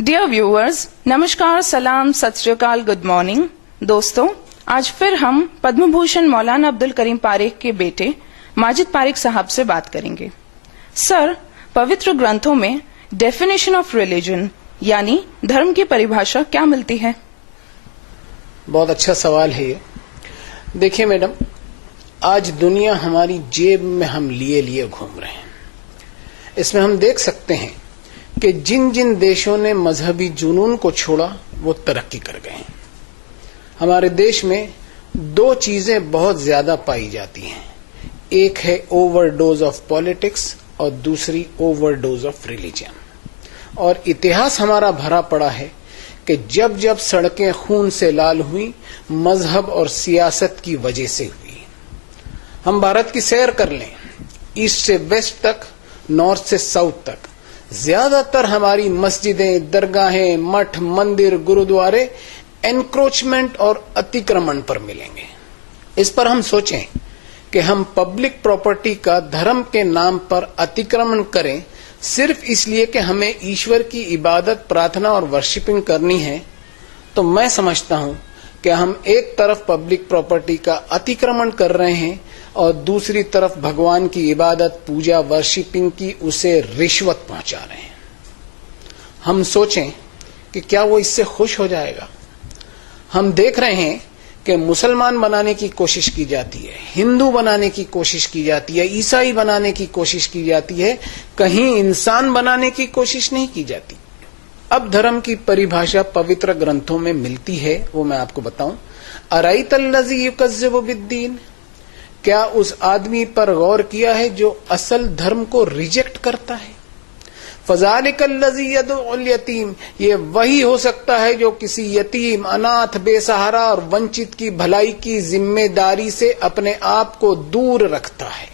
Dear viewers, नमस्कार, सलाम, सत श्री अकाल, गुड मॉर्निंग। दोस्तों, आज फिर हम पद्म भूषण मौलाना अब्दुल करीम पारेख के बेटे माजिद पारेख साहब से बात करेंगे। सर, पवित्र ग्रंथों में डेफिनेशन ऑफ रिलीजन यानी धर्म की परिभाषा क्या मिलती है? बहुत अच्छा सवाल है ये। देखिए मैडम, आज दुनिया हमारी जेब में हम लिए लिए घूम रहे हैं। इसमें हम देख सकते हैं कि जिन जिन देशों ने मजहबी जुनून को छोड़ा वो तरक्की कर गए हैं। हमारे देश में दो चीजें बहुत ज्यादा पाई जाती हैं, एक है ओवरडोज ऑफ पॉलिटिक्स और दूसरी ओवरडोज ऑफ रिलीजन। और इतिहास हमारा भरा पड़ा है कि जब जब सड़कें खून से लाल हुई, मजहब और सियासत की वजह से हुई। हम भारत की सैर कर लें, ईस्ट से वेस्ट तक, नॉर्थ से साउथ तक, ज्यादातर हमारी मस्जिदें, दरगाहें, मठ, मंदिर, गुरुद्वारे एनक्रोचमेंट और अतिक्रमण पर मिलेंगे। इस पर हम सोचें कि हम पब्लिक प्रॉपर्टी का धर्म के नाम पर अतिक्रमण करें सिर्फ इसलिए कि हमें ईश्वर की इबादत, प्रार्थना और वर्शिपिंग करनी है, तो मैं समझता हूं कि हम एक तरफ पब्लिक प्रॉपर्टी का अतिक्रमण कर रहे हैं और दूसरी तरफ भगवान की इबादत, पूजा, वर्शिपिंग की उसे रिश्वत पहुंचा रहे हैं। हम सोचें कि क्या वो इससे खुश हो जाएगा? हम देख रहे हैं कि मुसलमान बनाने की कोशिश की जाती है, हिंदू बनाने की कोशिश की जाती है, ईसाई बनाने की कोशिश की जाती है, कहीं इंसान बनाने की कोशिश नहीं की जाती। अब धर्म की परिभाषा पवित्र ग्रंथों में मिलती है, वो मैं आपको बताऊं। अराइतल्लज़ी युकज़्ज़िबु बिद्दीन, क्या उस आदमी पर गौर किया है जो असल धर्म को रिजेक्ट करता है? फज़ालिकल्लज़ी यदउल यतीम, ये वही हो सकता है जो किसी यतीम, अनाथ, बेसहारा और वंचित की भलाई की जिम्मेदारी से अपने आप को दूर रखता है।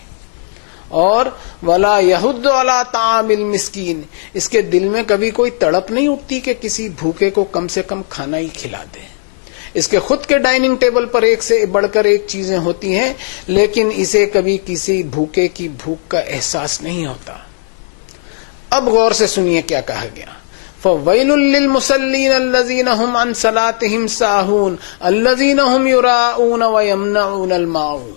और वला यहुद्दु अला तामिल मिस्कीन, इसके दिल में कभी कोई तड़प नहीं उठती कि किसी भूखे को कम से कम खाना ही खिला दे। इसके खुद के डाइनिंग टेबल पर एक से बढ़कर एक चीजें होती हैं, लेकिन इसे कभी किसी भूखे की भूख का एहसास नहीं होता। अब गौर से सुनिए क्या कहा गया। फवैलुल लिल मुसल्लीन अल्लज़ीना हुम अन सलातिहिम साहून अल्लज़ीना हुम युराऊन व यमनऊनल माऊन।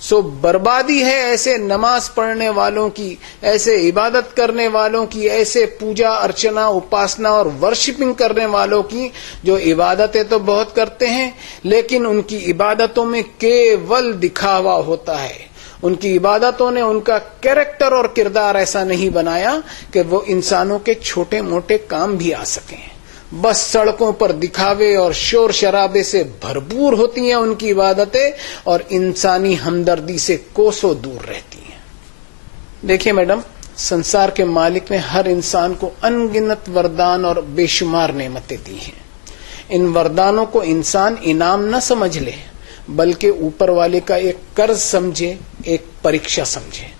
सो बर्बादी है ऐसे नमाज पढ़ने वालों की, ऐसे इबादत करने वालों की, ऐसे पूजा अर्चना, उपासना और वर्शिपिंग करने वालों की जो इबादतें तो बहुत करते हैं, लेकिन उनकी इबादतों में केवल दिखावा होता है। उनकी इबादतों ने उनका कैरेक्टर और किरदार ऐसा नहीं बनाया कि वो इंसानों के छोटे मोटे काम भी आ सकें। बस सड़कों पर दिखावे और शोर शराबे से भरपूर होती हैं उनकी इबादतें, और इंसानी हमदर्दी से कोसों दूर रहती हैं। देखिए मैडम, संसार के मालिक ने हर इंसान को अनगिनत वरदान और बेशुमार नेमतें दी हैं। इन वरदानों को इंसान इनाम न समझ ले, बल्कि ऊपर वाले का एक कर्ज समझे, एक परीक्षा समझे।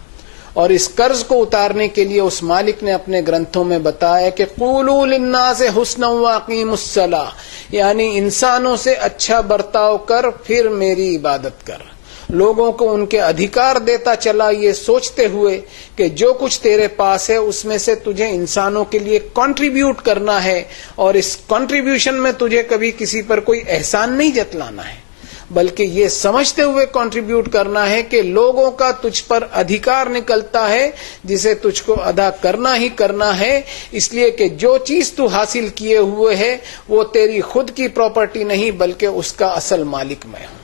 और इस कर्ज को उतारने के लिए उस मालिक ने अपने ग्रंथों में बताया कि क़ूलू लिन्नास हुस्नन व अक़ीमुस्सलाह, यानी इंसानों से अच्छा बर्ताव कर, फिर मेरी इबादत कर। लोगों को उनके अधिकार देता चला, ये सोचते हुए कि जो कुछ तेरे पास है उसमें से तुझे इंसानों के लिए कंट्रीब्यूट करना है, और इस कंट्रीब्यूशन में तुझे कभी किसी पर कोई एहसान नहीं जतलाना है, बल्कि ये समझते हुए कंट्रीब्यूट करना है कि लोगों का तुझ पर अधिकार निकलता है जिसे तुझको अदा करना ही करना है, इसलिए कि जो चीज तू हासिल किए हुए है वो तेरी खुद की प्रॉपर्टी नहीं, बल्कि उसका असल मालिक मैं हूं।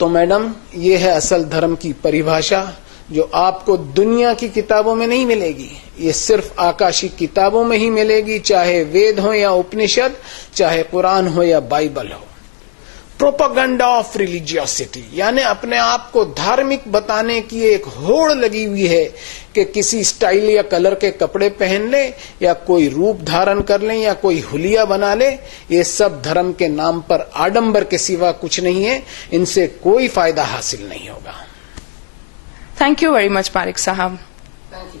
तो मैडम, ये है असल धर्म की परिभाषा, जो आपको दुनिया की किताबों में नहीं मिलेगी। ये सिर्फ आकाशी किताबों में ही मिलेगी, चाहे वेद हो या उपनिषद, चाहे कुरान हो या बाइबल हो। प्रोपेगेंडा ऑफ रिलीजियोसिटी, यानी अपने आप को धार्मिक बताने की एक होड़ लगी हुई है कि किसी स्टाइल या कलर के कपड़े पहन ले, या कोई रूप धारण कर ले, या कोई हुलिया बना ले। ये सब धर्म के नाम पर आडंबर के सिवा कुछ नहीं है, इनसे कोई फायदा हासिल नहीं होगा। Thank you very much Parekh साहब। Thank you.